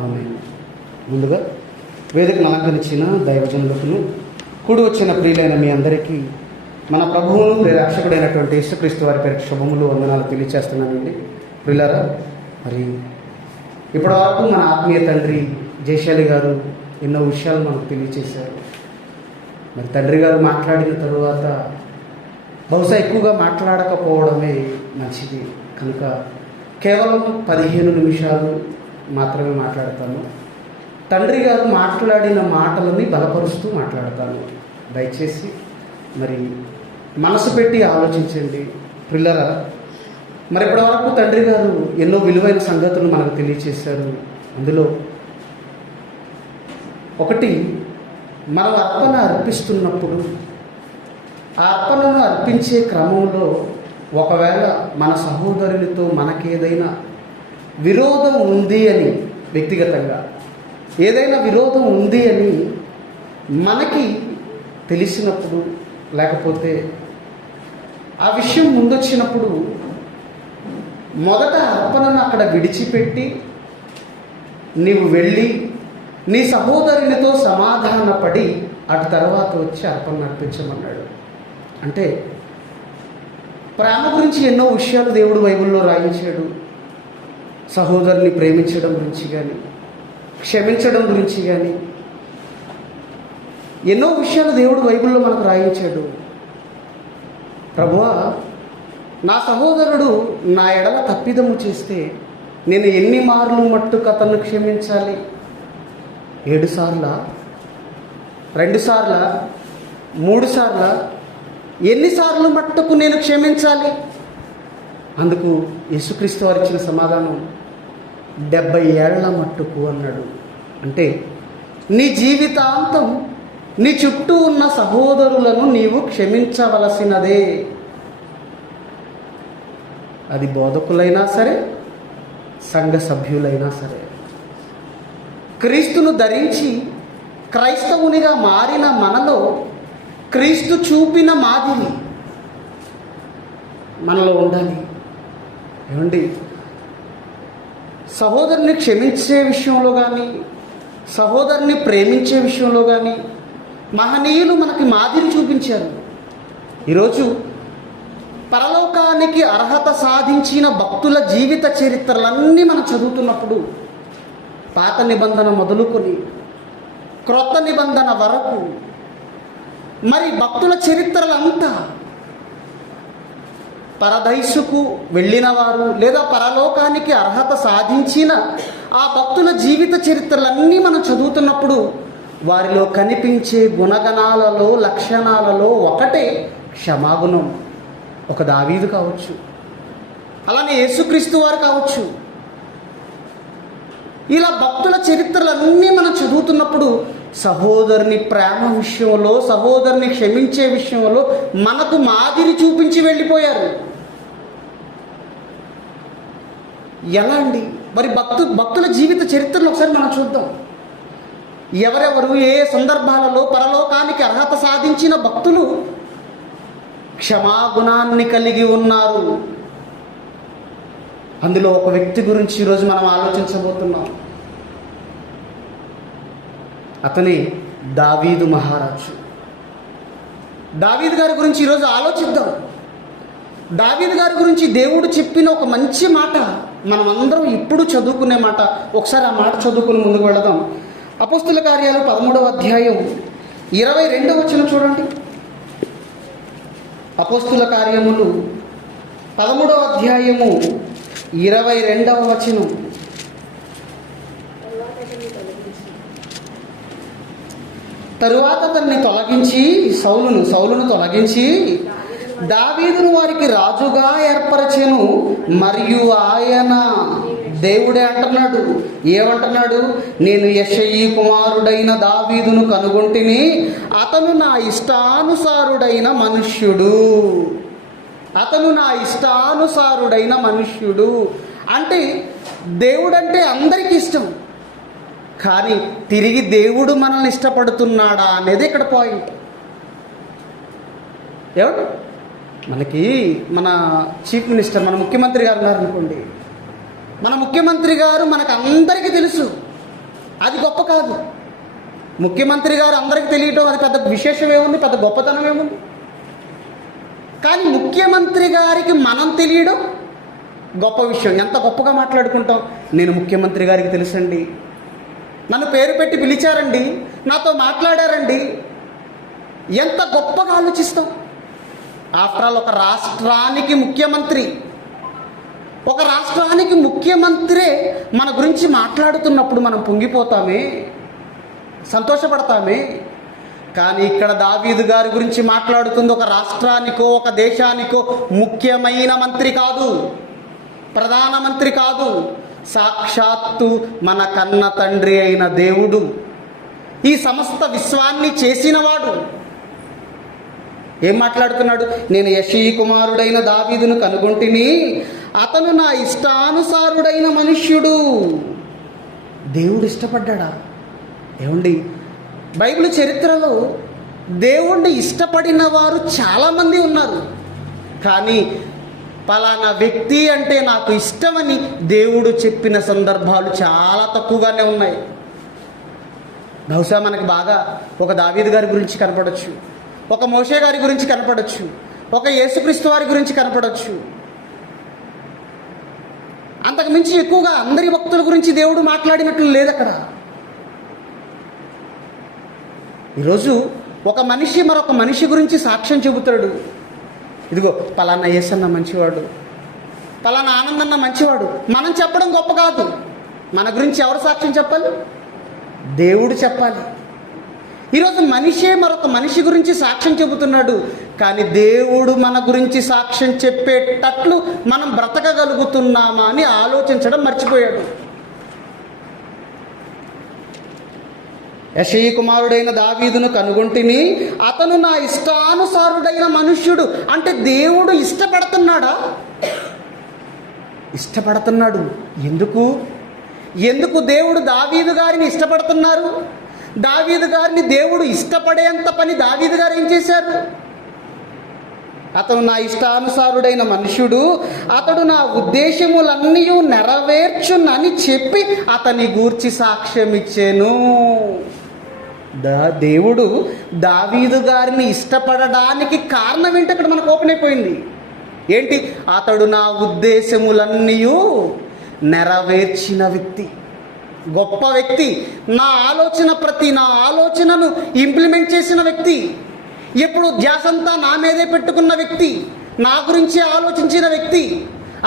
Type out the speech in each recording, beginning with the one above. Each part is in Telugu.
ఆమేన్. ముందుగా వేదికను అలంకరించిన దైవజనులకును కూడి వచ్చిన ప్రియులైన మీ అందరికీ మన ప్రభువును రక్షకుడైనటువంటి యేసుక్రీస్తు వారి పేరు శుభములు వందనాలు తెలియచేస్తున్నానండి. ప్రియులారా, మరి ఇప్పటివరకు మన ఆత్మీయ తండ్రి జయశాలి గారు ఎన్నో విషయాలు మనకు తెలియచేశారు. మరి తండ్రి గారు మాట్లాడిన తరువాత బహుశా ఎక్కువగా మాట్లాడకపోవడమే మంచిది కనుక కేవలం 15 నిమిషాలు మాత్రమే మాట్లాడతాను. తండ్రి గారు మాట్లాడిన మాటలని బలపరుస్తూ మాట్లాడతాను. దయచేసి మరి మనసు పెట్టి ఆలోచించండి. పిల్లరా, మరి ఇప్పటివరకు తండ్రి గారు ఎన్నో విలువైన సంగతులు మనకు తెలియచేశారు. అందులో ఒకటి, మనం అర్పణ అర్పిస్తున్నప్పుడు ఆ అర్పణను అర్పించే క్రమంలో ఒకవేళ మన సహోదరునితో మనకేదైనా విరోధం ఉంది అని, వ్యక్తిగతంగా ఏదైనా విరోధం ఉంది అని మనకి తెలిసినప్పుడు, లేకపోతే ఆ విషయం ముందొచ్చినప్పుడు మొదట అర్పణను అక్కడ విడిచిపెట్టి నీవు వెళ్ళి నీ సహోదరునితో సమాధానపడి అటు తర్వాత వచ్చి అర్పణ అర్పించమన్నాడు. అంటే ప్రేమ గురించి ఎన్నో విషయాలు దేవుడు బైబిల్లో రాయించాడు. సహోదరుని ప్రేమించడం గురించి కానీ, క్షమించడం గురించి కానీ ఎన్నో విషయాలు దేవుడు బైబిల్లో మనకు రాయించాడు. ప్రభువా, నా సహోదరుడు నా ఎడల తప్పిదము చేస్తే నేను ఎన్ని మార్లు మట్టుకు అతన్ని క్షమించాలి? 7 సార్లా? 2 సార్లా? 3 సార్లా? ఎన్నిసార్లు మట్టుకు నేను క్షమించాలి? అందుకు యేసుక్రీస్తు వారు ఇచ్చిన సమాధానం 70 ఏళ్ల మట్టుకు అన్నాడు. అంటే నీ జీవితాంతం నీ చుట్టూ ఉన్న సహోదరులను నీవు క్షమించవలసినదే. అది బోధకులైనా సరే, సంఘ సభ్యులైనా సరే. క్రీస్తును ధరించి క్రైస్తవునిగా మారిన మనలో క్రీస్తు చూపిన మాదిరి మనలో ఉండాలి. ఏమండి, సహోదరుని క్షమించే విషయంలో కానీ, సహోదరుని ప్రేమించే విషయంలో కానీ మహనీయులు మనకి మాదిరి చూపించారు. ఈరోజు పరలోకానికి అర్హత సాధించిన భక్తుల జీవిత చరిత్రలన్నీ మనం చదువుతున్నప్పుడు పాత నిబంధన మొదలుకొని క్రొత్త నిబంధన వరకు మరి భక్తుల చరిత్రలంతా పరదైసుకు వెళ్ళిన వారు లేదా పరలోకానికి అర్హత సాధించిన ఆ భక్తుల జీవిత చరిత్రలన్నీ మనం చదువుతున్నప్పుడు వారిలో కనిపించే గుణగణాలలో, లక్షణాలలో ఒకటే క్షమాగుణం. ఒక దావీదు కావచ్చు, అలానే యేసుక్రీస్తు వారు కావచ్చు. ఇలా భక్తుల చరిత్రలన్నీ మనం చదువుతున్నప్పుడు సహోదరుని ప్రేమ విషయంలో, సహోదరుని క్షమించే విషయంలో మనకు మాదిరి చూపించి వెళ్ళిపోయారు. ఎలా అండి? మరి భక్తుల జీవిత చరిత్రను ఒకసారి మనం చూద్దాం. ఎవరెవరు ఏ సందర్భాలలో పరలోకానికి అర్హత సాధించిన భక్తులు క్షమాగుణాన్ని కలిగి ఉన్నారు? అందులో ఒక వ్యక్తి గురించి ఈరోజు మనం ఆలోచించబోతున్నాం. అతనే దావీదు మహారాజు. దావీదు గారి గురించి ఈరోజు ఆలోచిద్దాం. దావీదు గారి గురించి దేవుడు చెప్పిన ఒక మంచి మాట మనం అందరం ఇప్పుడు చదువుకునే మాట. ఒకసారి ఆ మాట చదువుకుని ముందుకు వెళదాం. అపోస్తుల కార్యాలు 13వ అధ్యాయం 22వ వచనం చూడండి. అపోస్తుల కార్యములు 13వ అధ్యాయము 22వ వచనం. తరువాత అతన్ని తొలగించి సౌలును తొలగించి దావీదును వారికి రాజుగా ఏర్పరచెను. మరియు ఆయన దేవుడే అంటున్నాడు, ఏమంటున్నాడు? నేను యెషయి కుమారుడైన దావీదును కనుగొంటిని, అతను నా ఇష్టానుసారుడైన మనుష్యుడు. అతను నా ఇష్టానుసారుడైన మనుష్యుడు. అంటే దేవుడంటే అందరికీ ఇష్టం, కానీ తిరిగి దేవుడు మనల్ని ఇష్టపడుతున్నాడా అనేది ఇక్కడ పాయింట్. ఏమండి, మనకి మన చీఫ్ మినిస్టర్, మన ముఖ్యమంత్రి గారు ఉన్నారనుకోండి. మన ముఖ్యమంత్రి గారు మనకు అందరికీ తెలుసు అది గొప్ప కాదు. ముఖ్యమంత్రి గారు అందరికీ తెలియటం అది పెద్ద విశేషం ఏముంది, పెద్ద గొప్పతనం ఏముంది? కానీ ముఖ్యమంత్రి గారికి మనం తెలియడం గొప్ప విషయం. ఎంత గొప్పగా మాట్లాడుకుంటాం. నేను ముఖ్యమంత్రి గారికి తెలుసండి, నన్ను పేరు పెట్టి పిలిచారండి, నాతో మాట్లాడారండి. ఎంత గొప్పగా ఆలోచిస్తాం. ఆఫ్టర్ ఆల్ ఒక రాష్ట్రానికి ముఖ్యమంత్రి, ఒక రాష్ట్రానికి ముఖ్యమంత్రే మన గురించి మాట్లాడుతున్నప్పుడు మనం పొంగిపోతామే, సంతోషపడతామే. కానీ ఇక్కడ దావీదు గారి గురించి మాట్లాడుతుంది ఒక రాష్ట్రానికో ఒక దేశానికో ముఖ్యమైన మంత్రి కాదు, ప్రధానమంత్రి కాదు, సాక్షాత్తు మన కన్న తండ్రి అయిన దేవుడు, ఈ సమస్త విశ్వాన్ని చేసినవాడు. ఏం మాట్లాడుతున్నాడు? నేను యెషయి కుమారుడైన దావీదును కనుగొంటిని, అతను నా ఇష్టానుసారుడైన మనుష్యుడు. దేవుడు ఇష్టపడ్డా? ఏమండి, బైబిల్ చరిత్రలో దేవుణ్ణి ఇష్టపడిన వారు చాలామంది ఉన్నారు. కానీ పలానా వ్యక్తి అంటే నాకు ఇష్టమని దేవుడు చెప్పిన సందర్భాలు చాలా తక్కువగానే ఉన్నాయి. బహుశా మనకి బాగా ఒక దావీదు గారి గురించి కనపడవచ్చు, ఒక మోషే గారి గురించి కనపడవచ్చు, ఒక యేసుక్రీస్తు వారి గురించి కనపడవచ్చు. అంతకు మించి ఎక్కువగా అందరి భక్తుల గురించి దేవుడు మాట్లాడినట్లు లేదు అక్కడ. ఈరోజు ఒక మనిషి మరొక మనిషి గురించి సాక్ష్యం చెబుతాడు. ఇదిగో పలానా యేసన్న మంచివాడు, పలానా ఆనందన్న మంచివాడు. మనం చెప్పడం గొప్ప కాదు. మన గురించి ఎవరు సాక్ష్యం చెప్పాలి? దేవుడు చెప్పాలి. ఈరోజు మనిషే మరొక మనిషి గురించి సాక్ష్యం చెబుతున్నాడు, కానీ దేవుడు మన గురించి సాక్ష్యం చెప్పేటట్లు మనం బ్రతకగలుగుతున్నామా అని ఆలోచించడం మర్చిపోయాడు. యెషయి కుమారుడైన దావీదును కనుగొంటిని, అతను నా ఇష్టానుసారుడైన మనుష్యుడు. అంటే దేవుడు ఇష్టపడుతున్నాడా? ఇష్టపడుతున్నాడు. ఎందుకు దేవుడు దావీదు గారిని ఇష్టపడుతున్నారు? దావీదు గారిని దేవుడు ఇష్టపడేంత పని దావీదు గారు ఏం చేశారు? అతను నా ఇష్టానుసారుడైన మనుష్యుడు, అతడు నా ఉద్దేశములన్నీ నెరవేర్చునని చెప్పి అతని గూర్చి సాక్ష్యం ఇచ్చాను. దేవుడు దావీదు గారిని ఇష్టపడడానికి కారణం ఏంటి? అక్కడ మనకు ఓపెన్ అయిపోయింది. ఏంటి? అతడు నా ఉద్దేశములన్నీ నెరవేర్చిన వ్యక్తి, గొప్ప వ్యక్తి. నా ఆలోచనను ఇంప్లిమెంట్ చేసిన వ్యక్తి, ఎప్పుడు ధ్యాసంతా నా మీదే పెట్టుకున్న వ్యక్తి, నా గురించే ఆలోచించిన వ్యక్తి.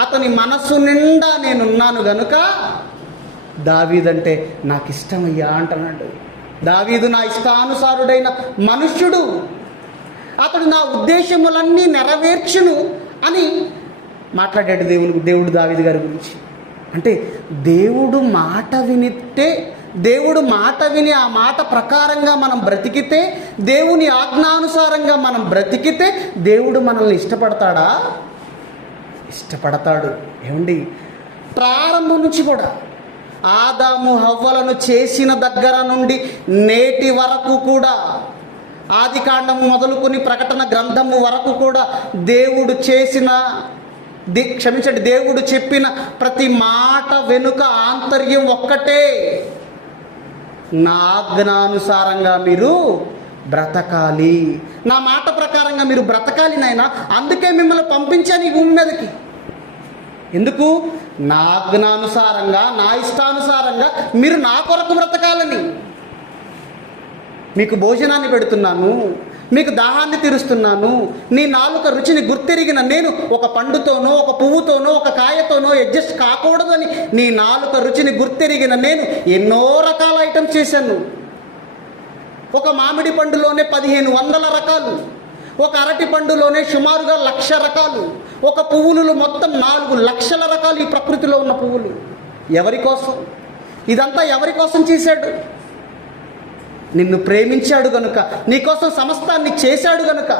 అతని మనస్సు నిండా నేనున్నాను గనుక దావీదంటే నాకు ఇష్టమయ్యా అంటున్నాడు. దావీదు నా ఇష్టానుసారుడైన మనుష్యుడు, అతడు నా ఉద్దేశములన్నీ నెరవేర్చును అని మాట్లాడాడు దేవుడు దావీదు గారి గురించి. అంటే దేవుడు మాట విని ఆ మాట ప్రకారంగా మనం బ్రతికితే, దేవుని ఆజ్ఞానుసారంగా మనం బ్రతికితే దేవుడు మనల్ని ఇష్టపడతాడా? ఇష్టపడతాడు. ఏమండి, ప్రారంభం నుంచి కూడా ఆదాము హవ్వలను చేసిన దగ్గర నుండి నేటి వరకు కూడా, ఆదికాండము మొదలుకొని ప్రకటన గ్రంథము వరకు కూడా దేవుడు చెప్పిన ప్రతి మాట వెనుక ఆంతర్యం ఒక్కటే. నా ఆజ్ఞానుసారంగా మీరు బ్రతకాలి, నా మాట ప్రకారంగా మీరు బ్రతకాలి నాయనా, అందుకే మిమ్మల్ని పంపించాను ఈ భూమి మీదకి. ఎందుకు? నా ఆజ్ఞానుసారంగా, నా ఇష్టానుసారంగా మీరు నా కొరకు బ్రతకాలని. మీకు భోజనాన్ని పెడుతున్నాను, మీకు దాహాన్ని తీరుస్తున్నాను. నీ నాలుక రుచిని గుర్తెరిగిన నేను ఒక పండుతోనో, ఒక పువ్వుతోనో, ఒక కాయతోనో అడ్జస్ట్ కాకూడదని నీ నాలుక రుచిని గుర్తెరిగిన నేను ఎన్నో రకాల ఐటమ్స్ చేశాను. ఒక మామిడి పండులోనే 1500 రకాలు, ఒక అరటి పండులోనే సుమారుగా 1,00,000 రకాలు, ఒక పువ్వులు మొత్తం 4 లక్షల రకాలు ఈ ప్రకృతిలో ఉన్న పువ్వులు. ఎవరి కోసం? ఇదంతా ఎవరి కోసం చేశాడు? నిన్ను ప్రేమించాడు గనుక, నీకోసం సమస్తాన్ని చేశాడు గనుక.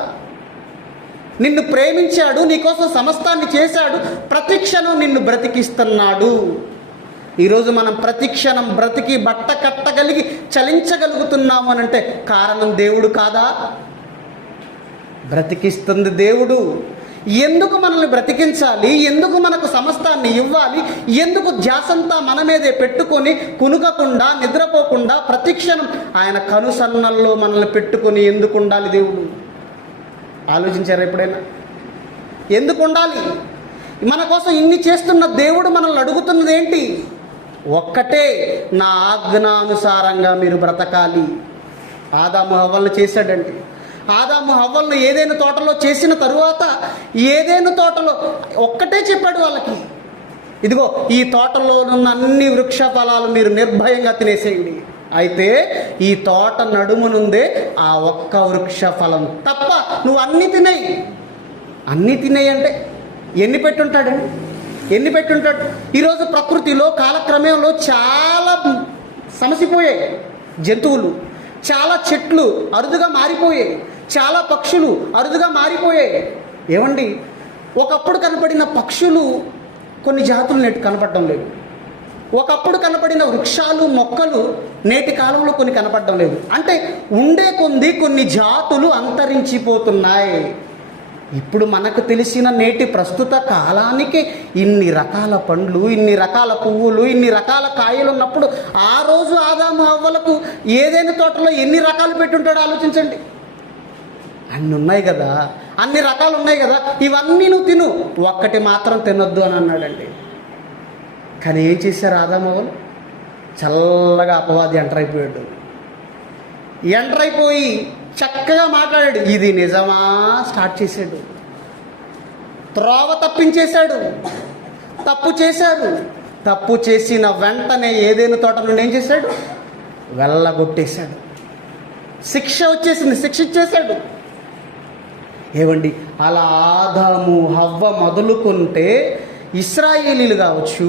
నిన్ను ప్రేమించాడు, నీకోసం సమస్తాన్ని చేశాడు, ప్రతిక్షణం నిన్ను బ్రతికిస్తున్నాడు. ఈరోజు మనం ప్రతిక్షణం బ్రతికి బట్ట కట్టగలిగి చలించగలుగుతున్నాము అనంటే కారణం దేవుడు కాదా? బ్రతికిస్తుంది దేవుడు. ఎందుకు మనల్ని బ్రతికించాలి, ఎందుకు మనకు సమస్తాన్ని ఇవ్వాలి, ఎందుకు ధ్యాసంతా మన మీదే పెట్టుకొని కునుకకుండా నిద్రపోకుండా ప్రతిక్షణం ఆయన కనుసన్నల్లో మనల్ని పెట్టుకొని ఎందుకు ఉండాలి దేవుడు? ఆలోచించారా ఎప్పుడైనా? ఎందుకు ఉండాలి? మన కోసం ఇన్ని చేస్తున్న దేవుడు మనల్ని అడుగుతున్నది ఏంటి? ఒక్కటే, నా ఆజ్ఞానుసారంగా మీరు బ్రతకాలి. ఆదాము హవ్వలను చేశాడండి. ఆదాము హవ్వలను ఏదైనా తోటలో చేసిన తరువాత ఏదైనా తోటలో ఒక్కటే చెప్పాడు వాళ్ళకి, ఇదిగో ఈ తోటలో ఉన్న అన్ని వృక్ష ఫలాలు మీరు నిర్భయంగా తినేసేయండి, అయితే ఈ తోట నడుమునుందే ఆ ఒక్క వృక్ష ఫలం తప్ప నువ్వు అన్నీ తినేయి. అన్నీ తినేయి అంటే ఎన్ని పెట్టుంటాడండి? ఎన్ని పెట్టుంటాడు? ఈరోజు ప్రకృతిలో కాలక్రమంలో చాలా సమసిపోయాయి జంతువులు, చాలా చెట్లు అరుదుగా మారిపోయాయి, చాలా పక్షులు అరుదుగా మారిపోయాయి. ఏమండి, ఒకప్పుడు కనపడిన పక్షులు కొన్ని జాతులు నేటి కనపడడం లేదు. ఒకప్పుడు కనపడిన వృక్షాలు మొక్కలు నేటి కాలంలో కొన్ని కనపడడం లేదు. అంటే ఉండే కొన్ని జాతులు అంతరించిపోతున్నాయి. ఇప్పుడు మనకు తెలిసిన నేటి ప్రస్తుత కాలానికి ఇన్ని రకాల పండ్లు, ఇన్ని రకాల పువ్వులు, ఇన్ని రకాల కాయలు ఉన్నప్పుడు ఆ రోజు ఆదాము హవ్వలకు ఏదైనా తోటలో ఎన్ని రకాలు పెట్టుంటాడో ఆలోచించండి. అన్ని ఉన్నాయి కదా, అన్ని రకాలు ఉన్నాయి కదా, ఇవన్నీ నువ్వు తిను, ఒక్కటి మాత్రం తినొద్దు అని అన్నాడండి. కానీ ఏం చేశారు ఆదాము హవ్వలు? చల్లగా అపవాది ఎంటర్ అయిపోయాడు. ఎంటర్ అయిపోయి చక్కగా మాట్లాడాడు. ఇది నిజమా స్టార్ట్ చేశాడు. త్రోవ తప్పించేశాడు. తప్పు చేశారు. తప్పు చేసిన వెంటనే ఏదైనా తోట నుండి ఏం చేశాడు? వెళ్ళగొట్టేశాడు. శిక్ష వచ్చేసింది, శిక్ష ఇచ్చేశాడు. ఏమండి, అలా ఆదాము హవ్వ మొదలుకుంటే ఇశ్రాయేలీలు కావచ్చు,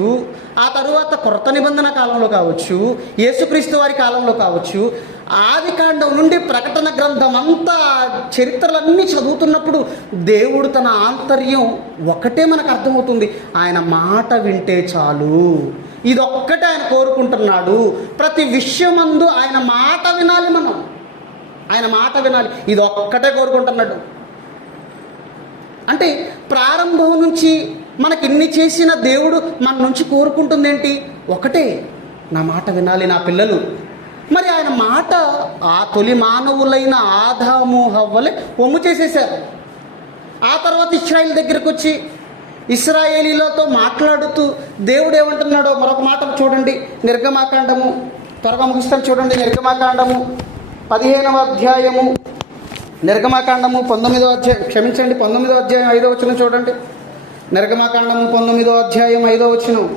ఆ తరువాత కొత్త నిబంధన కాలంలో కావచ్చు, యేసుక్రీస్తు వారి కాలంలో కావచ్చు, ఆదికాండం నుండి ప్రకటన గ్రంథం అంతా చరిత్రలన్నీ చదువుతున్నప్పుడు దేవుడు తన ఆంతర్యం ఒకటే మనకు అర్థమవుతుంది. ఆయన మాట వింటే చాలు, ఇదొక్కటే ఆయన కోరుకుంటున్నాడు. ప్రతి విషయమందు ఆయన మాట వినాలి, మనం ఆయన మాట వినాలి, ఇదొక్కటే కోరుకుంటున్నాడు. అంటే ప్రారంభం నుంచి మనకి ఇన్ని చేసిన దేవుడు మన నుంచి కోరుకుంటుంది ఏంటి? ఒకటే, నా మాట వినాలి నా పిల్లలు. మరి ఆయన మాట ఆ తొలి మానవులైన ఆదాము హవ్వలే ఒమ్ము చేసేశారు. ఆ తర్వాత ఇశ్రాయేల్ దగ్గరకు వచ్చి ఇశ్రాయేలీలతో మాట్లాడుతూ దేవుడు ఏమంటున్నాడో మరొక మాట చూడండి. నిర్గమాకాండము, త్వరగా ముగిస్తాను చూడండి. నిర్గమాకాండము 15వ అధ్యాయము, నిర్గమాకాండము 19వ అధ్యాయం, క్షమించండి 19వ అధ్యాయం 5వ వచనం చూడండి. నిర్గమాకాండము 19వ అధ్యాయం 5వ వచనం,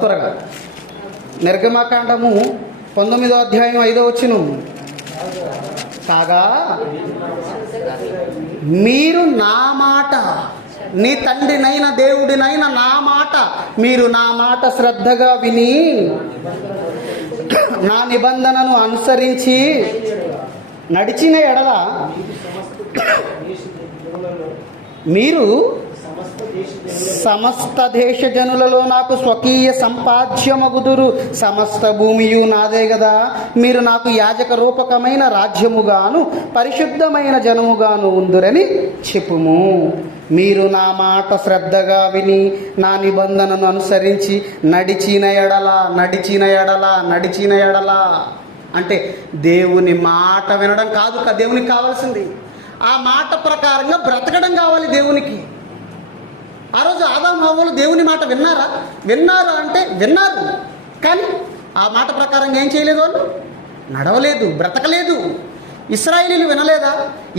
త్వరగా. నిర్గమాకాండము 19వ అధ్యాయం 5వ వచనం. కాగా మీరు నా మాట, నీ తండ్రినైన దేవుడినైన నా మాట, మీరు నా మాట శ్రద్ధగా విని నా నిబంధనను అనుసరించి నడిచిన ఎడల మీరు సమస్త దేశ జనులలో నాకు స్వకీయ సంపాద్యమగుదురు. సమస్త భూమియు నాదే కదా. మీరు నాకు యాజక రూపకమైన రాజ్యముగాను పరిశుద్ధమైన జనముగాను ఉందురని చెప్పుము. మీరు నా మాట శ్రద్ధగా విని నా నిబంధనను అనుసరించి నడిచిన ఎడల అంటే దేవుని మాట వినడం కాదు దేవునికి కావాల్సింది, ఆ మాట ప్రకారంగా బ్రతకడం కావాలి దేవునికి. ఆ రోజు ఆదాము హవ్వలు దేవుని మాట విన్నారా? విన్నారు అంటే విన్నారు, కానీ ఆ మాట ప్రకారంగా ఏం చేయలేదు, వాళ్ళు నడవలేదు, బ్రతకలేదు. ఇశ్రాయేలీలు వినలేదా?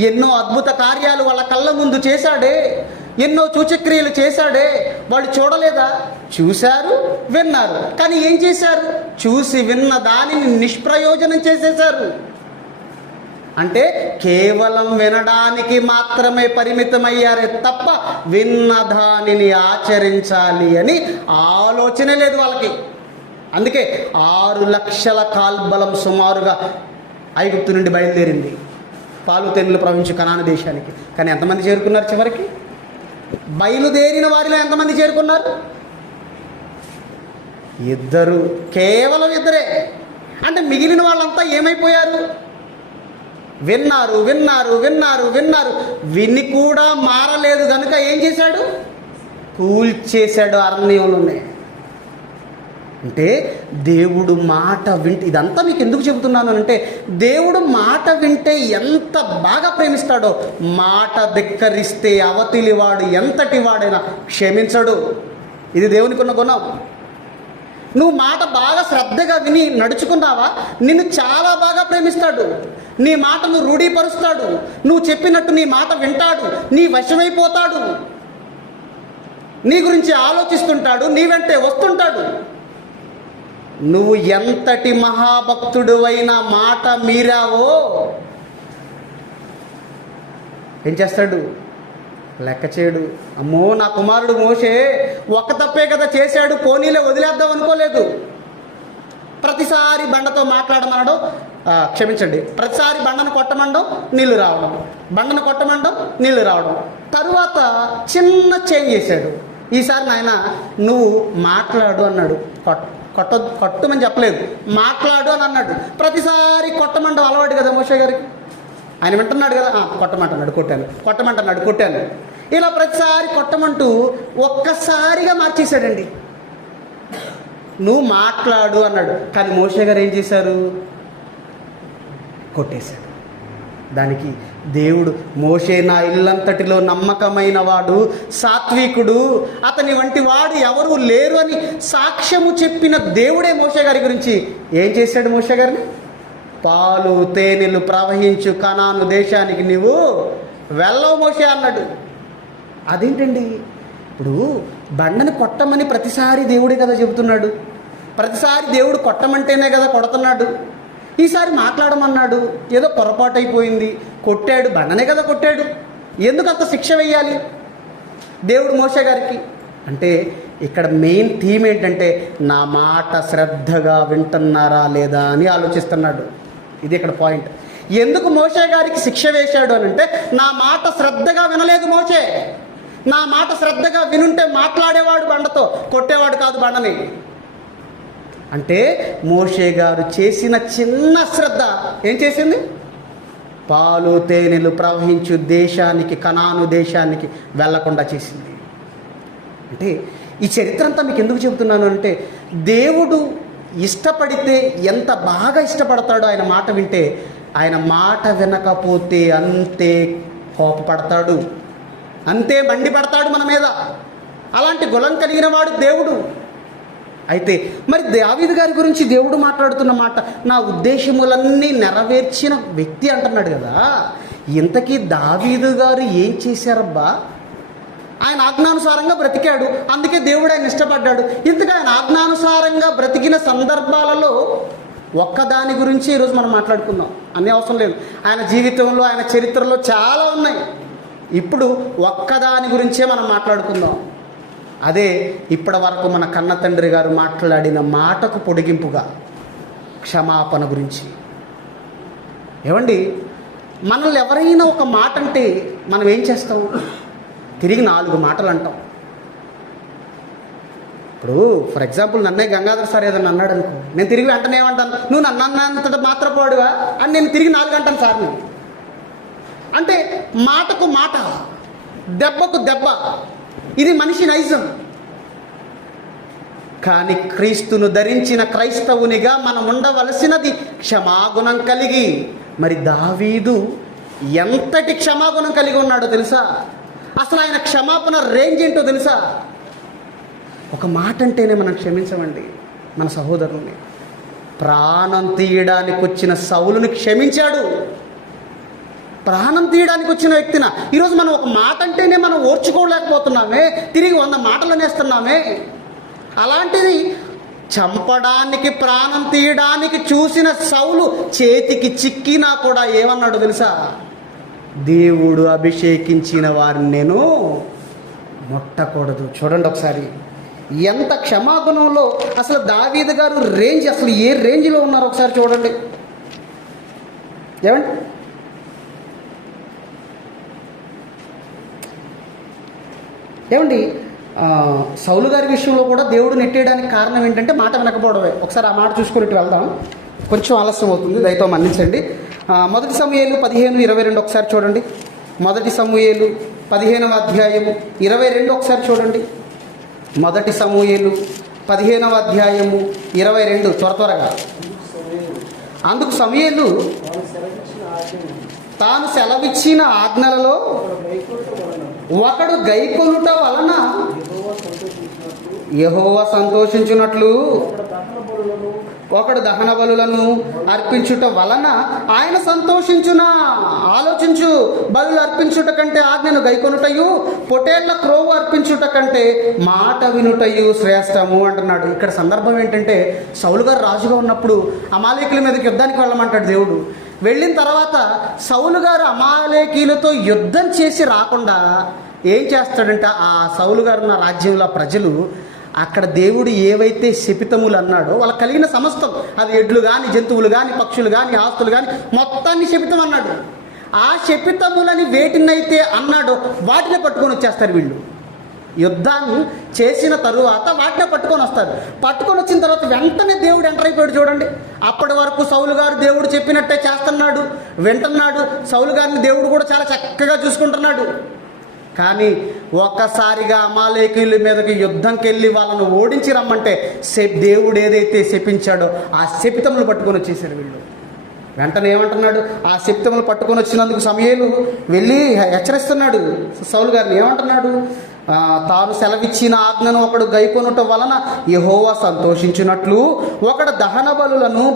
ఎన్నో అద్భుత కార్యాలు వాళ్ళ కళ్ళ ముందు చేశాడే, ఎన్నో సూచక్రియలు చేశాడే, వాళ్ళు చూడలేదా? చూశారు, విన్నారు, కానీ ఏం చేశారు? చూసి విన్న దానిని నిష్ప్రయోజనం చేసేశారు. అంటే కేవలం వినడానికి మాత్రమే పరిమితమయ్యారే తప్ప విన్న దానిని ఆచరించాలి అని ఆలోచన లేదు వాళ్ళకి. అందుకే 6 లక్షల కాల్బలం సుమారుగా ఐగుప్తు నుండి బయలుదేరింది పాలు తెన్నులు ప్రవహించు కనాను దేశానికి. కానీ ఎంతమంది చేరుకున్నారు చివరికి? బయలుదేరిన వారిలో ఎంతమంది చేరుకున్నారు? 2, కేవలం 2. అంటే మిగిలిన వాళ్ళంతా ఏమైపోయారు? విన్నారు విన్నారు విన్నారు విన్నారు, విని కూడా మారలేదు కనుక ఏం చేశాడు? కూల్చేశాడు అరణ్యంలోనే. అంటే దేవుడు మాట వింటే, ఇదంతా మీకు ఎందుకు చెబుతున్నాను అంటే, దేవుడు మాట వింటే ఎంత బాగా ప్రేమిస్తాడో, మాట ధిక్కరిస్తే అవతలి వాడు ఎంతటి వాడైనా క్షమించడు. ఇది దేవునికి ఉన్న గుణం. నువ్వు మాట బాగా శ్రద్ధగా విని నడుచుకున్నావా, నిన్ను చాలా బాగా ప్రేమిస్తాడు. నీ మాటను రూఢీపరుస్తాడు. నువ్వు చెప్పినట్టు నీ మాట వింటాడు. నీ వశమైపోతాడు. నీ గురించి ఆలోచిస్తుంటాడు. నీ వెంటే వస్తుంటాడు. నువ్వు ఎంతటి మహాభక్తుడు అయినా మాట మీరావో ఏం చేస్తాడు? లెక్క చేయడు. అమ్మో, నా కుమారుడు మోషే ఒక తప్పే కదా చేశాడు, పోనీలే వదిలేద్దాం అనుకోలేదు. ప్రతిసారి బండతో మాట్లాడమనడం, ప్రతిసారి బండను కొట్టమండం, నీళ్లు రావడం, బండను కొట్టమండం, నీళ్లు రావడం. తరువాత చిన్న చేంజ్ చేశాడు. ఈసారి నాయన నువ్వు మాట్లాడు అన్నాడు. కొట్టమని చెప్పలేదు, మాట్లాడు అని అన్నాడు. ప్రతిసారి కొట్టమండం అలవాటు కదా మోషే గారికి. ఆయన వింటున్నాడు కదా, కొట్టమంటున్నాడు, కొట్టాను, కొట్టమంటున్నాడు, కొట్టాను. ఇలా ప్రతిసారి కొట్టమంటూ ఒక్కసారిగా మార్చేశాడండి. నువ్వు మాట్లాడు అన్నాడు. కానీ మోషే గారు ఏం చేశారు? కొట్టేశాడు. దానికి దేవుడు, మోషే నా ఇల్లంతటిలో నమ్మకమైన వాడు, సాత్వికుడు, అతని వంటి వాడు ఎవరూ లేరు అని సాక్ష్యము చెప్పిన దేవుడే మోషే గారి గురించి ఏం చేశాడు? మోషే గారిని పాలు తేనెలు ప్రవహించు కనాను దేశానికి నీవు వెళ్ళవు మోషే అన్నాడు. అదేంటండి? ఇప్పుడు బండని కొట్టమని ప్రతిసారి దేవుడే కదా చెబుతున్నాడు. ప్రతిసారి దేవుడు కొట్టమంటేనే కదా కొడుతున్నాడు. ఈసారి మాట్లాడమన్నాడు, ఏదో పొరపాటు అయిపోయింది, కొట్టాడు, బండనే కదా కొట్టాడు. ఎందుకు అంత శిక్ష వేయాలి దేవుడు మోషే గారికి? అంటే ఇక్కడ మెయిన్ థీమ్ ఏంటంటే, నా మాట శ్రద్ధగా వింటున్నారా లేదా అని ఆలోచిస్తున్నాడు. ఇది ఇక్కడ పాయింట్. ఎందుకు మోషే గారికి శిక్ష వేశాడు అని అంటే, నా మాట శ్రద్ధగా వినలేదు మోషే. నా మాట శ్రద్ధగా వినుంటే మాట్లాడేవాడు బండతో, కొట్టేవాడు కాదు బండని. అంటే మోషే గారు చేసిన చిన్న శ్రద్ధ ఏం చేసింది? పాలు తేనెలు ప్రవహించు దేశానికి, కనాను దేశానికి వెళ్లకుండా చేసింది. అంటే ఈ చరిత్ర అంతా మీకు ఎందుకు చెబుతున్నాను అంటే, దేవుడు ఇష్టపడితే ఎంత బాగా ఇష్టపడతాడో ఆయన మాట వింటే, ఆయన మాట వినకపోతే అంతే కోపపడతాడు, అంతే మండిపడతాడు మన మీద. అలాంటి గుణం కలిగిన వాడు దేవుడు. అయితే మరి దావీదు గారి గురించి దేవుడు మాట్లాడుతున్న మాట, నా ఉద్దేశములన్నీ నెరవేర్చిన వ్యక్తి అంటున్నాడు కదా. ఇంతకీ దావీదు గారు ఏం చేశారబ్బా? ఆయన ఆజ్ఞానుసారంగా బ్రతికాడు, అందుకే దేవుడు ఆయన ఇష్టపడ్డాడు. ఇంతగా ఆయన ఆజ్ఞానుసారంగా బ్రతికిన సందర్భాలలో ఒక్కదాని గురించి ఈరోజు మనం మాట్లాడుకుందాం. అన్నీ అవసరం లేదు, ఆయన జీవితంలో ఆయన చరిత్రలో చాలా ఉన్నాయి. ఇప్పుడు ఒక్కదాని గురించే మనం మాట్లాడుకుందాం. అదే ఇప్పటి వరకు మన కన్న తండ్రి గారు మాట్లాడిన మాటకు పొడిగింపుగా క్షమాపణ గురించి. ఏమండి, మనల్ని ఎవరైనా ఒక మాట అంటే మనం ఏం చేస్తాం? తిరిగి 4 మాటలు అంటాం. ఇప్పుడు ఫర్ ఎగ్జాంపుల్ నన్నే గంగాధర్ సార్ ఏదన్నా అన్నాడు అనుకో, నేను తిరిగి వెంటనే ఏమంటాను? నువ్వు నన్ను అన్నంతట మాత్రపోడువా అని నేను తిరిగి 4 అంటాను సార్ని. అంటే మాటకు మాట, దెబ్బకు దెబ్బ. ఇది మనిషి నైజం. కానీ క్రీస్తును ధరించిన క్రైస్తవునిగా మనం ఉండవలసినది క్షమాగుణం కలిగి. మరి దావీదు ఎంతటి క్షమాగుణం కలిగి ఉన్నాడో తెలుసా? అసలు ఆయన క్షమాపణ రేంజ్ ఏంటో తెలుసా? ఒక మాట అంటేనే మనం క్షమించమండి మన సహోదరుని. ప్రాణం తీయడానికి వచ్చిన సౌలుని క్షమించాడు. ప్రాణం తీయడానికి వచ్చిన వ్యక్తిన ఈరోజు మనం ఒక మాట అంటేనే మనం ఓర్చుకోలేకపోతున్నామే, తిరిగి 100 మాటలు అనేస్తున్నామే. అలాంటిది చంపడానికి, ప్రాణం తీయడానికి చూసిన సౌలు చేతికి చిక్కినా కూడా ఏమన్నాడు తెలుసా? దేవుడు అభిషేకించిన వారిని నేను ముట్టకూడదు. చూడండి ఒకసారి ఎంత క్షమాగుణంలో అసలు దావీదు గారు రేంజ్, అసలు ఏ రేంజ్లో ఉన్నారో ఒకసారి చూడండి. ఏమండి, ఏమండి సౌలు గారి విషయంలో కూడా దేవుడు నెట్టేయడానికి కారణం ఏంటంటే మాట వినకపోవడమే. ఒకసారి ఆ మాట చూసుకుని వెళ్దాం. కొంచెం ఆలస్యం అవుతుంది, దయతో మన్నించండి. మొదటి సమూయేలు 15:22 ఒకసారి చూడండి. మొదటి సమూయేలు 15వ అధ్యాయము 22 ఒకసారి చూడండి. మొదటి సమూయేలు 15వ అధ్యాయము 22 త్వరగా. అందుకు సమూయేలు తాను సెలవిచ్చిన ఆజ్ఞలలో ఒకడు గైకొనుట వలన యెహోవా సంతోషించున్నట్లు ఒకడు దహన బలులను అర్పించుట వలన ఆయన సంతోషించునా. ఆలోచించు, బలులు అర్పించుట కంటే ఆజ్ఞను గైకొనుటయు పొటేళ్ల క్రోవు అర్పించుట కంటే మాట వినుటయు శ్రేష్టము అంటున్నాడు. ఇక్కడ సందర్భం ఏంటంటే, సౌలు గారు రాజుగా ఉన్నప్పుడు అమాలేకుల మీదకి యుద్ధానికి వెళ్ళమంటాడు దేవుడు. వెళ్ళిన తర్వాత సౌలు గారు అమాలేకీలతో యుద్ధం చేసి రాకుండా ఏం చేస్తాడంటే, ఆ సౌలు గారు ఉన్న రాజ్యంలో ప్రజలు అక్కడ దేవుడు ఏవైతే శపితములు అన్నాడో వాళ్ళకి కలిగిన సమస్తం, అది ఎడ్లు కానీ జంతువులు కానీ పక్షులు కానీ ఆస్తులు కానీ మొత్తాన్ని శపితం అన్నాడు. ఆ శపితములని వేటినైతే అన్నాడో వాటినే పట్టుకొని వచ్చేస్తారు వీళ్ళు. యుద్ధాన్ని చేసిన తరువాత వాటినే పట్టుకొని వస్తారు. పట్టుకొని వచ్చిన తర్వాత వెంటనే దేవుడు ఎంటర్ అయిపోయాడు చూడండి. అప్పటి వరకు సౌలు గారు దేవుడు చెప్పినట్టే చేస్తున్నాడు, వింటున్నాడు. సౌలు గారిని దేవుడు కూడా చాలా చక్కగా చూసుకుంటున్నాడు. కానీ ఒక్కసారిగా అమాలేకీయుల మీదకి యుద్ధంకి వెళ్ళి వాళ్ళను ఓడించి రమ్మంటే దేవుడు ఏదైతే శపించాడో ఆ శపితములు పట్టుకొని వచ్చేసారు వీళ్ళు. వెంటనే ఏమంటున్నాడు, ఆ శపితములు పట్టుకొని వచ్చినందుకు సమూయేలు వెళ్ళి హెచ్చరిస్తున్నాడు సౌలు గారిని. ఏమంటున్నాడు, తాను సెలవిచ్చిన ఆజ్ఞను ఒకడు గైకొనుట వలన యెహోవా సంతోషించినట్లు ఒకడు దహన బలులను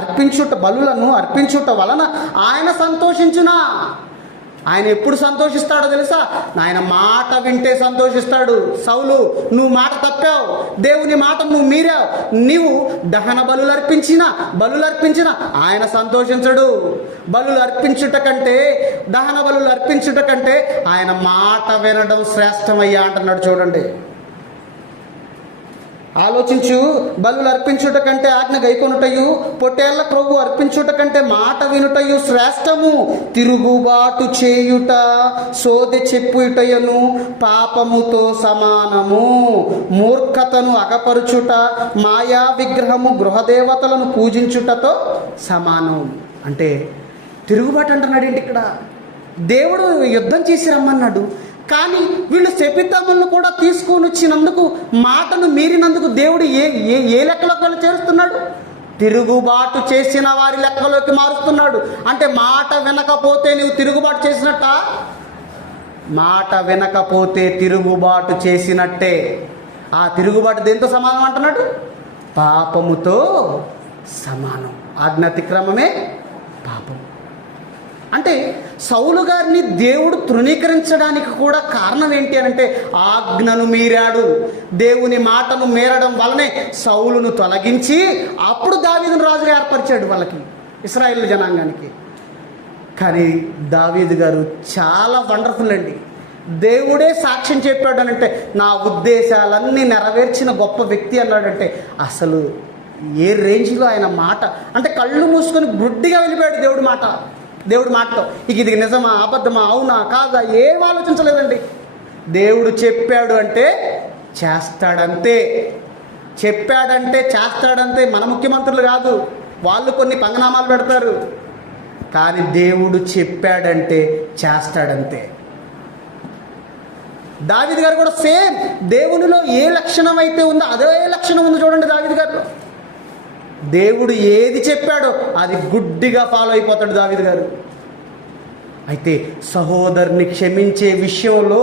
అర్పించుట వలన ఆయన సంతోషించునా. ఆయన ఎప్పుడు సంతోషిస్తాడో తెలుసా? ఆయన మాట వింటే సంతోషిస్తాడు. సౌలు, నువ్వు మాట తప్పావు, దేవుని మాట నువ్వు మీరావు, నీవు దహన బలులు అర్పించిన ఆయన సంతోషించడు. బలులు అర్పించుట కంటే, దహన బలులు అర్పించుట కంటే ఆయన మాట వినడం శ్రేష్టమయ్యా అంటున్నాడు చూడండి. ఆలోచించు, బలులు అర్పించుట కంటే ఆజ్ఞ గైకొనుటయు పొట్టేళ్ల క్రొవ్వు అర్పించుట కంటే మాట వినుటయు శ్రేష్టము. తిరుగుబాటు చేయుట సోదె చెప్పుటయను పాపముతో సమానము. మూర్ఖతను అగపరుచుట మాయా విగ్రహము గృహదేవతలను పూజించుటతో సమానం. అంటే తిరుగుబాటు అంటున్నాడు ఏంటి ఇక్కడ? దేవుడు యుద్ధం చేసి రమ్మన్నాడు, కానీ వీళ్ళు శపితములను కూడా తీసుకొని వచ్చినందుకు, మాటను మీరినందుకు దేవుడు ఏ లెక్కలోకి వాళ్ళు చేరుస్తున్నాడు? తిరుగుబాటు చేసిన వారి లెక్కలోకి మారుస్తున్నాడు. అంటే మాట వినకపోతే నీవు తిరుగుబాటు చేసినట్ట? మాట వినకపోతే తిరుగుబాటు చేసినట్టే. ఆ తిరుగుబాటు దేంతో సమానం అంటున్నాడు? పాపముతో సమానం. ఆజ్ఞాతిక్రమమే పాపం. అంటే సౌలు గారిని దేవుడు తృణీకరించడానికి కూడా కారణం ఏంటి అంటే, ఆజ్ఞను మీరాడు. దేవుని మాటను మీరడం వల్లనే సౌలును తొలగించి అప్పుడు దావీదును రాజుగా ఏర్పరిచాడు వాళ్ళకి, ఇశ్రాయేలు జనాంగానికి. కానీ దావీదు గారు చాలా వండర్ఫుల్ అండి. దేవుడే సాక్ష్యం చెప్పాడు అనంటే, నా ఉద్దేశాలన్నీ నెరవేర్చిన గొప్ప వ్యక్తి అన్నాడంటే, అసలు ఏ రేంజ్లో ఆయన మాట అంటే కళ్ళు మూసుకొని గుడ్డిగా వెళ్ళిపోయాడు దేవుడి మాటలో. ఇది నిజమా అబద్ధమా అవునా కాదా ఏం ఆలోచించలేదండి. దేవుడు చెప్పాడు అంటే చేస్తాడంతే, చెప్పాడంటే చేస్తాడంతే. మన ముఖ్యమంత్రులు కాదు, వాళ్ళు కొన్ని పంగనామాలు పెడతారు, కానీ దేవుడు చెప్పాడంటే చేస్తాడంతే. దావీదు గారు కూడా సేమ్, దేవునిలో ఏ లక్షణం అయితే ఉందో అదే లక్షణం ఉంది చూడండి దావీదు గారిలో. దేవుడు ఏది చెప్పాడో అది గుడ్డిగా ఫాలో అయిపోతాడు దావీదు గారు. అయితే సహోదరుని క్షమించే విషయంలో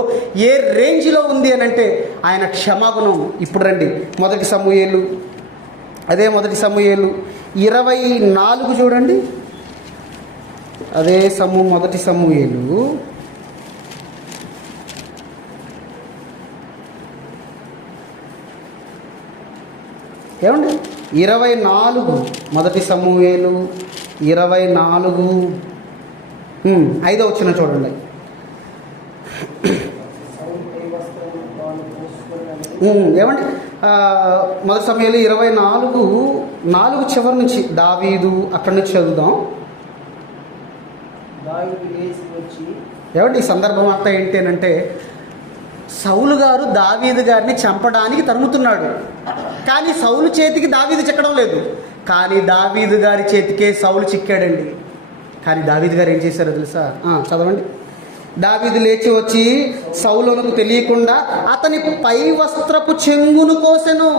ఏ రేంజ్లో ఉంది అని అంటే ఆయన క్షమాగుణం. ఇప్పుడు రండి మొదటి సమూయేలు 24 చూడండి. మొదటి సమూయేలు ఏమండి 24, మొదటి సమూయేలు 24 5వ వచనం చూడండి. ఏమండి మొదటి సమూయేలు 24:4 చివరి నుంచి దావీదు అక్కడి నుంచి చదువుదాం. ఏమండి ఈ సందర్భం అంతా ఏంటి అంటే, సౌలు గారు దావీదు గారిని చంపడానికి తరుముతున్నాడు, కానీ సౌలు చేతికి దావీదు చిక్కడం లేదు. కానీ దావీదు గారి చేతికే సౌలు చిక్కాడండి. కానీ దావీదు గారు ఏం చేశారో తెలుసా? చదవండి. దావీదు లేచి వచ్చి సౌలునకు తెలియకుండా అతని పై వస్త్రపు చెంగును కోసెను.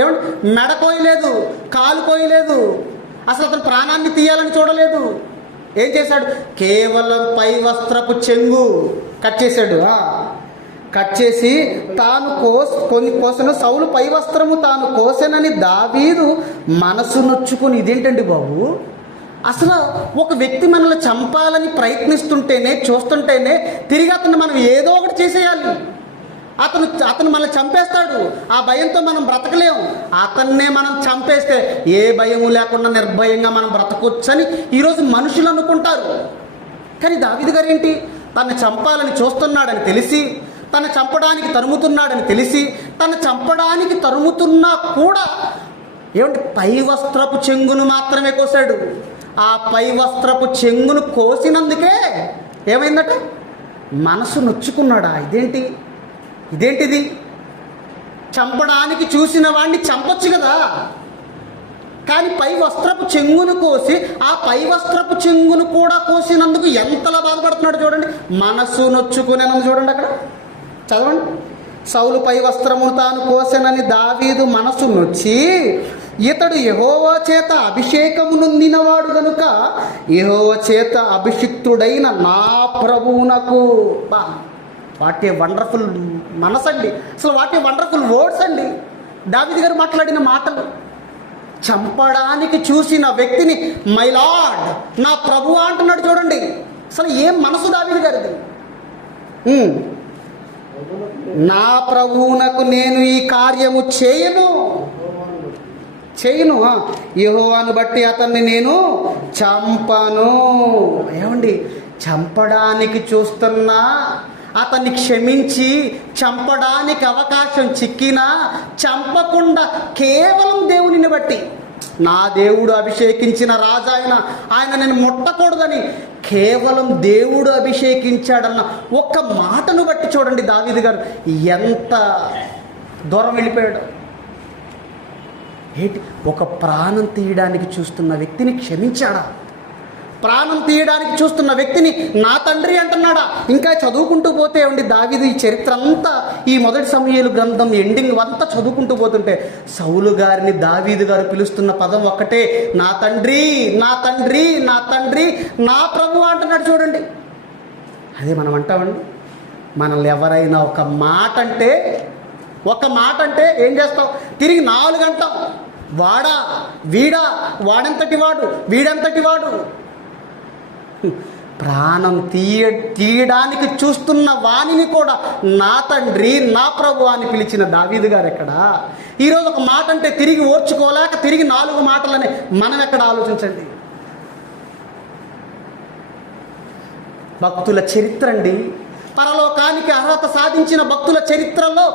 ఏమంటే మెడ కోయలేదు, కాలు కోయలేదు, అసలు అతను ప్రాణాన్ని తీయాలని చూడలేదు. ఏం చేశాడు? కేవలం పై వస్త్రపు చెంగు కట్ చేశాడు. కట్ చేసి తాను కొన్ని కోసను సౌలు పై వస్త్రము తాను కోసెనని దావీదు మనసు నొచ్చుకొని, ఇదేంటండి బాబు, అసలు ఒక వ్యక్తి మనల్ని చంపాలని ప్రయత్నిస్తుంటేనే, చూస్తుంటేనే తిరిగి అతను మనం ఏదో ఒకటి చేసేయాలి. అతను మనల్ని చంపేస్తాడు, ఆ భయంతో మనం బ్రతకలేము. అతన్నే మనం చంపేస్తే ఏ భయము లేకుండా నిర్భయంగా మనం బ్రతకొచ్చని ఈరోజు మనుషులు అనుకుంటారు. కానీ దావీదు గారు ఏంటి, తను చంపాలని చూస్తున్నాడని తెలిసి, తను చంపడానికి తరుముతున్నాడని తెలిసి, తను చంపడానికి తరుముతున్నా కూడా ఏమంటే పై వస్త్రపు చెంగును మాత్రమే కోసాడు. ఆ పై వస్త్రపు చెంగును కోసినందుకే ఏమైందట? మనసు నొచ్చుకున్నాడా? ఇదేంటిది? చంపడానికి చూసిన వాడిని చంపొచ్చు కదా, కానీ పై వస్త్రపు చెంగును కోసి ఆ పై వస్త్రపు చెంగును కూడా కోసినందుకు ఎంతలా బాధపడుతున్నాడు చూడండి. మనసు నొచ్చుకునేనందు చూడండి, అక్కడ చదవండి. సౌలు పై వస్త్రమును తాను కోసెనని దావీదు మనసు నొచ్చి, ఇతడు యెహోవా చేత అభిషేకము నొందినవాడు గనుక యెహోవా చేత అభిషిక్తుడైన నా ప్రభువునకు. వాట్ ఏ వండర్ఫుల్ మనసండి, అసలు వాట్ ఏ వండర్ఫుల్ వర్డ్స్ అండి దావీదు గారు మాట్లాడిన మాటలు. చంపడానికి చూసిన వ్యక్తిని మై లార్డ్, నా ప్రభువా అంటున్నాడు చూడండి. అసలు ఏం మనసు దావీదు గారిది. నా ప్రభువునకు నేను ఈ కార్యము చేయను, యెహోవాను బట్టి అతన్ని నేను చంపను. ఏమండి, చంపడానికి చూస్తున్నా అతన్ని క్షమించి చంపడానికి అవకాశం చిక్కినా చంపకుండా కేవలం దేవునిని బట్టి, నా దేవుడు అభిషేకించిన రాజు ఆయన నేను ముట్టకూడదని కేవలం దేవుడు అభిషేకించాడన్న ఒక్క మాటను బట్టి చూడండి దావీదు గారు ఎంత దూరం వెళ్ళిపోయాడు. ఏంటి, ఒక ప్రాణం తీయడానికి చూస్తున్న వ్యక్తిని క్షమించాడా? ప్రాణం తీయడానికి చూస్తున్న వ్యక్తిని నా తండ్రి అంటున్నాడా? ఇంకా చదువుకుంటూ పోతే ఉండి దావీదు ఈ చరిత్ర అంతా, ఈ మొదటి సమూయేలు గ్రంథం ఎండింగ్ అంతా చదువుకుంటూ పోతుంటే సౌలు గారిని దావీదు గారు పిలుస్తున్న పదం ఒక్కటే, నా తండ్రి, నా తండ్రి, నా తండ్రి, నా ప్రభు అంటున్నాడు చూడండి. అదే మనం అంటామండి. మనల్ని ఎవరైనా ఒక మాట అంటే ఏం చేస్తాం? తిరిగి 4 అంటాం. వాడా, వీడా, వాడంతటి వాడు, వీడంతటి వాడు. ప్రాణం తీయడానికి చూస్తున్న వాణిని కూడా నా తండ్రి, నా ప్రభు అని పిలిచిన దావీదు గారు ఎక్కడ? ఈరోజు ఒక మాట అంటే తిరిగి ఓర్చుకోలేక తిరిగి 4 మాటలని మనం ఎక్కడ? ఆలోచించండి. భక్తుల చరిత్ర అండి, పరలోకానికి అర్హత సాధించిన భక్తుల చరిత్రలో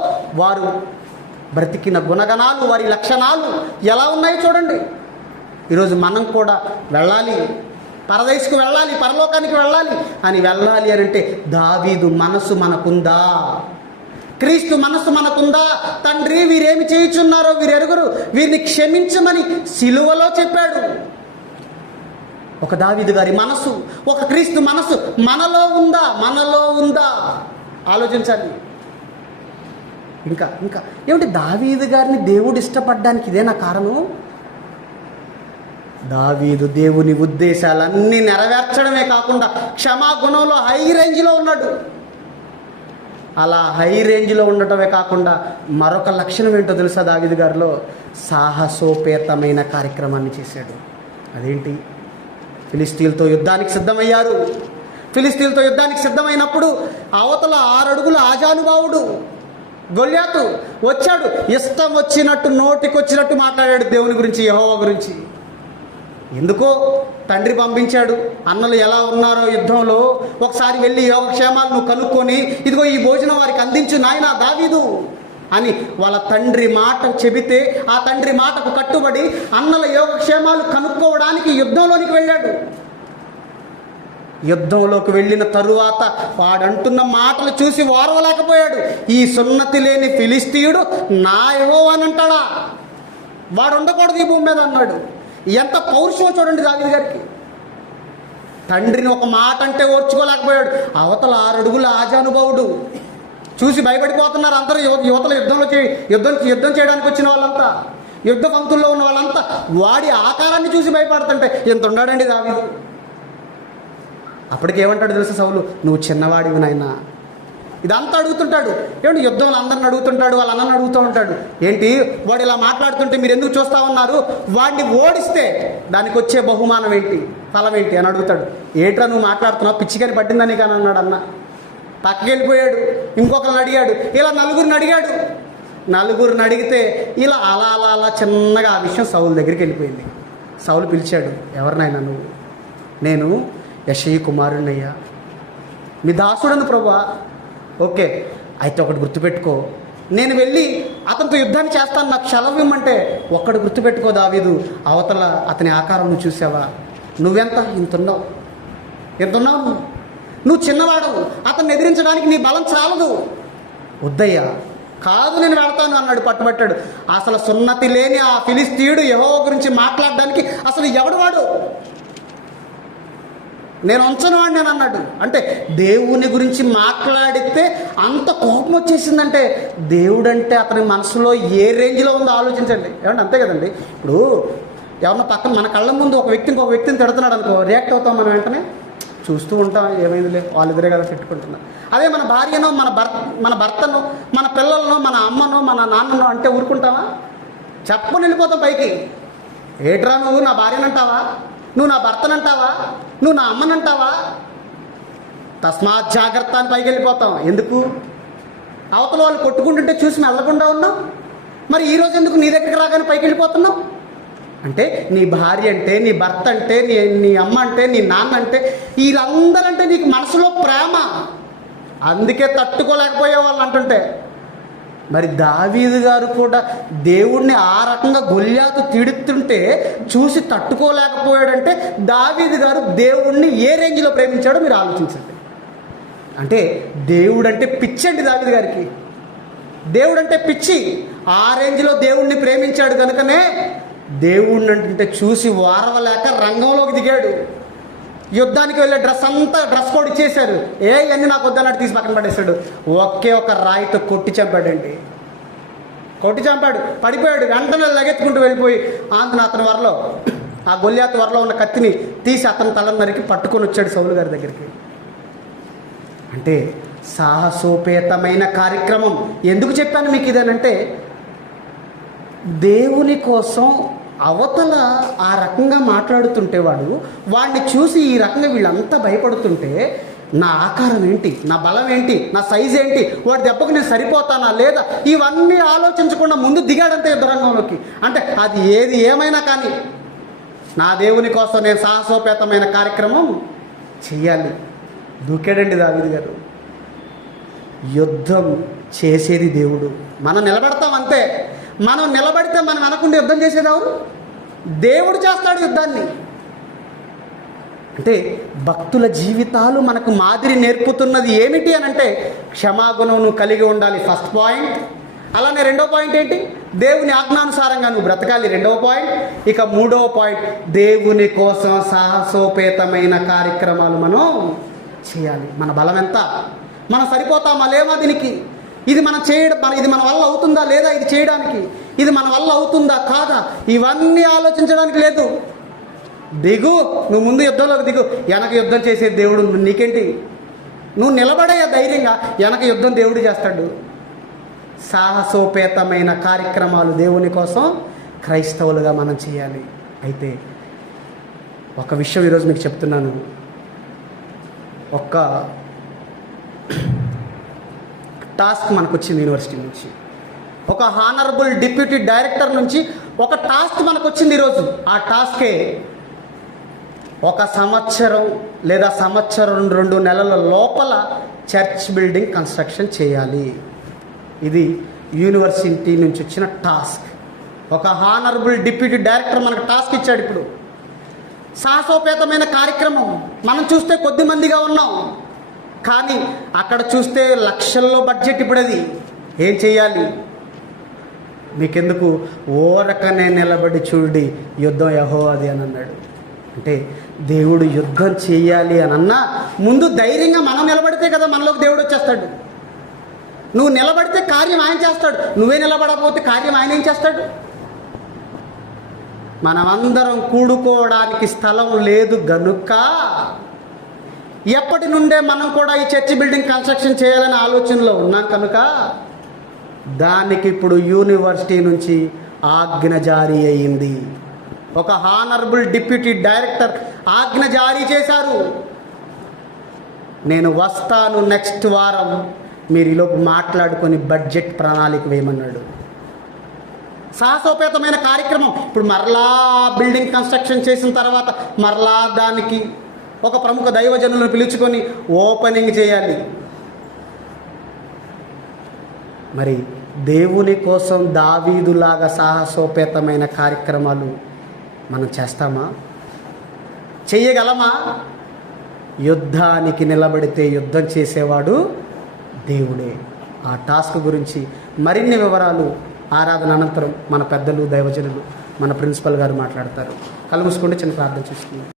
వారు బ్రతికిన గుణగణాలు, వారి లక్షణాలు ఎలా ఉన్నాయో చూడండి. ఈరోజు మనం కూడా వెళ్ళాలి, పరదేశకు వెళ్ళాలి, పరలోకానికి వెళ్ళాలి అని అంటే దావీదు మనసు మనకుందా? క్రీస్తు మనసు మనకుందా? తండ్రి, వీరేమి చేయుచున్నారో వీరెరుగురు, వీరిని క్షమించమని సిలువలో చెప్పాడు. ఒక దావీదు గారి మనసు, ఒక క్రీస్తు మనసు మనలో ఉందా? ఆలోచించాలి. ఇంకా ఏమిటి, దావీదు గారిని దేవుడు ఇష్టపడడానికి ఇదేనా కారణం? దావీదు దేవుని ఉద్దేశాలన్నీ నెరవేర్చడమే కాకుండా క్షమాగుణంలో హై రేంజ్లో ఉన్నాడు. అలా హై రేంజ్లో ఉండటమే కాకుండా మరొక లక్షణం ఏంటో తెలుసా దావీదు గారిలో? సాహసోపేతమైన కార్యక్రమాన్ని చేశాడు. అదేంటి? ఫిలిస్తీన్లతో యుద్ధానికి సిద్ధమయ్యారు. ఫిలిస్తీన్లతో యుద్ధానికి సిద్ధమైనప్పుడు అవతల 6 అడుగుల ఆజానుభావుడు గొల్యాతు వచ్చాడు. ఇష్టం వచ్చినట్టు, నోటికొచ్చినట్టు మాట్లాడాడు దేవుని గురించి, యెహోవా గురించి. ఎందుకో తండ్రి పంపించాడు. అన్నలు ఎలా ఉన్నారో యుద్ధంలో ఒకసారి వెళ్ళి యోగక్షేమాలు నువ్వు కనుక్కొని, ఇదిగో ఈ భోజనం వారికి అందించు నాయనా దావీదు అని వాళ్ళ తండ్రి మాట చెబితే, ఆ తండ్రి మాటకు కట్టుబడి అన్నల యోగక్షేమాలు కనుక్కోవడానికి యుద్ధంలోనికి వెళ్ళాడు. యుద్ధంలోకి వెళ్ళిన తరువాత వాడంటున్న మాటలు చూసి ఓర్వలేకపోయాడు. ఈ సున్నతి లేని ఫిలిస్తీయుడు నా యెహోవా అని అంటాడా? వాడు ఉండకూడదు ఈ భూమి మీద అన్నాడు. ఎంత పౌరుషమో చూడండి దావీదు గారికి. తండ్రిని ఒక మాట అంటే ఓర్చుకోలేకపోయాడు. అవతల 6 అడుగుల ఆజానుభావుడు. చూసి భయపడిపోతున్నారు అందరూ. యువతల యుద్ధం చేయడానికి వచ్చిన వాళ్ళంతా, యుద్ధ పంక్తుల్లో ఉన్న వాళ్ళంతా వాడి ఆకారాన్ని చూసి భయపడుతుంటే ఎంత ఉన్నాడండి దావీదు. అప్పటికి ఏమంటాడు తెలుసు సౌలు, నువ్వు చిన్నవాడివి నాయనా. ఇదంతా అడుగుతుంటాడు. ఏమంటే యుద్ధంలో అందరిని అడుగుతుంటాడు, వాళ్ళ అన్నని అడుగుతూ ఉంటాడు. ఏంటి వాడు ఇలా మాట్లాడుతుంటే మీరు ఎందుకు చూస్తూ ఉన్నారు? వాడిని ఓడిస్తే దానికి వచ్చే బహుమానం ఏంటి, ఫలం ఏంటి అని అడుగుతాడు. ఏట్రా నువ్వు మాట్లాడుతున్నావు, పిచ్చికని పట్టిందని కానీ అన్నాడు అన్న. పక్కకి వెళ్ళిపోయాడు. ఇంకొకరిని అడిగాడు. ఇలా నలుగురిని అడిగాడు. నలుగురిని అడిగితే ఇలా అలా చిన్నగా ఆ విషయం సౌలు దగ్గరికి వెళ్ళిపోయింది. సౌలు పిలిచాడు, ఎవరినైనా నువ్వు? నేను యెషయి కుమారుణ్ణయ్యా, మీ దాసుడను ప్రభువా. ఓకే, అయితే ఒకటి గుర్తుపెట్టుకో, నేను వెళ్ళి అతనితో యుద్ధాన్ని చేస్తాను, నాకు సెలవు ఇమ్మంటే ఒక్కడు గుర్తుపెట్టుకో దావీదు, అవతల అతని ఆకారం నువ్వు చూసావా? నువ్వెంత? ఇంతున్నావు. నువ్వు చిన్నవాడవు, అతన్ని ఎదిరించడానికి నీ బలం చాలదు. వద్దయ్యా, కాదు నేను వెళ్తాను అన్నాడు. పట్టుబట్టాడు. అసలు సున్నతి లేని ఆ ఫిలిస్తీయుడు యెహోవా గురించి మాట్లాడడానికి అసలు ఎవడు వాడు? నేను ఉంచను వాడిని అని అన్నాడు. అంటే దేవుని గురించి మాట్లాడితే అంత కోపం వచ్చేసిందంటే దేవుడు అంటే అతని మనసులో ఏ రేంజ్లో ఉందో ఆలోచించండి. ఏమంటే అంతే కదండి. ఇప్పుడు ఎవరన్నా పక్కన మన కళ్ళ ముందు ఒక వ్యక్తిని తిడుతున్నాడు అనుకో, రియాక్ట్ అవుతాం మనం. వెంటనే చూస్తూ ఉంటాం, ఏమైందిలే వాళ్ళిద్దరే కదా పెట్టుకుంటున్నాం. అదే మన భార్యనో మన భర్తనో మన పిల్లలనో మన అమ్మనో మన నాన్ననో అంటే ఊరుకుంటావా? చెప్పని వెళ్ళిపోతాం పైకి. ఏట్రా నువ్వు నా భార్యనంటావా? నువ్వు నా భర్తనంటావా? నువ్వు నా అమ్మనంటావా? తస్మాత్ జాగ్రత్త అని పైకి వెళ్ళిపోతాం. ఎందుకు? అవతల వాళ్ళు కొట్టుకుంటుంటే చూసి వెళ్ళకుండా ఉన్నావు. మరి ఈరోజు ఎందుకు నీ దగ్గరికి రాగానే పైకి వెళ్ళిపోతున్నావు? అంటే నీ భార్య అంటే, నీ భర్త అంటే, నీ అమ్మ అంటే, నీ నాన్న అంటే, వీళ్ళందరంటే నీకు మనసులో ప్రేమ. అందుకే తట్టుకోలేకపోయే వాళ్ళు అంటుంటే. మరి దావీదు గారు కూడా దేవుణ్ణి ఆ రకంగా గొల్యాతు తిడుతుంటే చూసి తట్టుకోలేకపోయాడంటే దావీదు గారు దేవుణ్ణి ఏ రేంజ్లో ప్రేమించాడో మీరు ఆలోచించండి. అంటే దేవుడు అంటే పిచ్చి అండి దావీదు గారికి. దేవుడు అంటే పిచ్చి. ఆ రేంజ్లో దేవుణ్ణి ప్రేమించాడు కనుకనే దేవుణ్ణి అంటే చూసి వారవలేక రంగంలోకి దిగాడు. యుద్ధానికి వెళ్ళే డ్రెస్ కోడ్ ఇచ్చేశారు. ఇవన్నీ నాకు వద్దన్నట్టు తీసి పక్కన పడేశాడు. ఒకే ఒక రాయితో కొట్టి చంపాడండి. పడిపోయాడు. వెంటనే లగెత్తుకుంటూ వెళ్ళిపోయి అతని వరలో, ఆ గొల్యాతు వరలో ఉన్న కత్తిని తీసి అతని తలను నరికి పట్టుకొని వచ్చాడు సౌలు గారి దగ్గరికి. అంటే సాహసోపేతమైన కార్యక్రమం. ఎందుకు చెప్పాను మీకు ఇదేనంటే, దేవుని కోసం అవతల ఆ రకంగా మాట్లాడుతుంటే వాడిని చూసి ఈ రకంగా వీళ్ళంతా భయపడుతుంటే నా ఆకారం ఏంటి, నా బలం ఏంటి, నా సైజ్ ఏంటి, వాడి దెబ్బకు నేను సరిపోతానా లేదా, ఇవన్నీ ఆలోచించకుండా ముందు దిగాడంతే యుద్ధరంగంలోకి. అంటే అది ఏమైనా కానీ నా దేవుని కోసం నేను సాహసోపేతమైన కార్యక్రమం చెయ్యాలి. దూకాడండి దావీదు గారు. యుద్ధం చేసేది దేవుడు. మనం నిలబడతాం అంతే. మనం నిలబడితే మనం వెనకుండా యుద్ధం చేసేది ఎవరు? దేవుడు చేస్తాడు యుద్ధాన్ని. అంటే భక్తుల జీవితాలు మనకు మాదిరి నేర్పుతున్నది ఏమిటి అని అంటే, క్షమాగుణం నువ్వు కలిగి ఉండాలి, ఫస్ట్ పాయింట్. అలానే రెండో పాయింట్ ఏంటి? దేవుని ఆజ్ఞానుసారంగా నువ్వు బ్రతకాలి, రెండవ పాయింట్. ఇక మూడవ పాయింట్, దేవుని కోసం సాహసోపేతమైన కార్యక్రమాలు మనం చేయాలి. మన బలం ఎంత? మనం సరిపోతామా లేమా దీనికి? ఇది మనం చేయడం, ఇది మన వల్ల అవుతుందా లేదా ఇది చేయడానికి? ఇది మన వల్ల అవుతుందా కాదా? ఇవన్నీ ఆలోచించడానికి లేదు. దిగు, నువ్వు ముందు యుద్ధంలోకి దిగు. వెనక యుద్ధం చేసే దేవుడు నీకేంటి? నువ్వు నిలబడే ధైర్యంగా వెనక యుద్ధం దేవుడు చేస్తాడు. సాహసోపేతమైన కార్యక్రమాలు దేవుని కోసం క్రైస్తవులుగా మనం చేయాలి. అయితే ఒక విషయం ఈరోజు మీకు చెప్తున్నాను. ఒక టాస్క్ మనకు వచ్చింది యూనివర్సిటీ నుంచి. ఒక హానరబుల్ డిప్యూటీ డైరెక్టర్ నుంచి ఒక టాస్క్ మనకు వచ్చింది ఈరోజు. ఆ టాస్కే 1 సంవత్సరం లేదా సంవత్సరం 2 నెలల లోపల చర్చ్ బిల్డింగ్ కన్స్ట్రక్షన్ చేయాలి. ఇది యూనివర్సిటీ నుంచి వచ్చిన టాస్క్. ఒక హానరబుల్ డిప్యూటీ డైరెక్టర్ మనకు టాస్క్ ఇచ్చాడు. ఇప్పుడు సాహసోపేతమైన కార్యక్రమం. మనం చూస్తే కొద్ది మందిగా ఉన్నాం, కానీ అక్కడ చూస్తే లక్షల్లో బడ్జెట్. ఇప్పుడు అది ఏం చేయాలి? మీకెందుకు, ఓరకనే నిలబడి చూడి, యుద్ధం యెహోవాది అని అన్నాడు. అంటే దేవుడు యుద్ధం చేయాలి అని అన్నా ముందు ధైర్యంగా మనం నిలబడితే కదా మనలోకి దేవుడు వచ్చేస్తాడు. నువ్వు నిలబడితే కార్యం ఆయన చేస్తాడు. నువ్వే నిలబడకపోతే కార్యం ఆయన ఏం చేస్తాడు? మనమందరం కూడుకోవడానికి స్థలం లేదు గనుక ఎప్పటి నుండే మనం కూడా ఈ చర్చి బిల్డింగ్ కన్స్ట్రక్షన్ చేయాలనే ఆలోచనలో ఉన్నాం కనుక దానికి ఇప్పుడు యూనివర్సిటీ నుంచి ఆజ్ఞ జారీ అయ్యింది. ఒక హానరబుల్ డిప్యూటీ డైరెక్టర్ ఆజ్ఞ జారీ చేశారు. నేను వస్తాను నెక్స్ట్ వారం, మీరు ఈలోపు మాట్లాడుకొని బడ్జెట్ ప్రణాళిక వేయమన్నాడు. సాహసోపేతమైన కార్యక్రమం. ఇప్పుడు మరలా బిల్డింగ్ కన్స్ట్రక్షన్ చేసిన తర్వాత మరలా దానికి ఒక ప్రముఖ దైవజనులను పిలుచుకొని ఓపెనింగ్ చేయాలి. మరి దేవుని కోసం దావీదులాగా సాహసోపేతమైన కార్యక్రమాలు మనం చేస్తామా? చెయ్యగలమా? యుద్ధానికి నిలబడితే యుద్ధం చేసేవాడు దేవుడే. ఆ టాస్క్ గురించి మరిన్ని వివరాలు ఆరాధన అనంతరం మన పెద్దలు, దైవజనులు, మన ప్రిన్సిపల్ గారు మాట్లాడతారు. కళ్ళు మూసుకుంటే చిన్న ప్రార్థన చేసుకుందాం.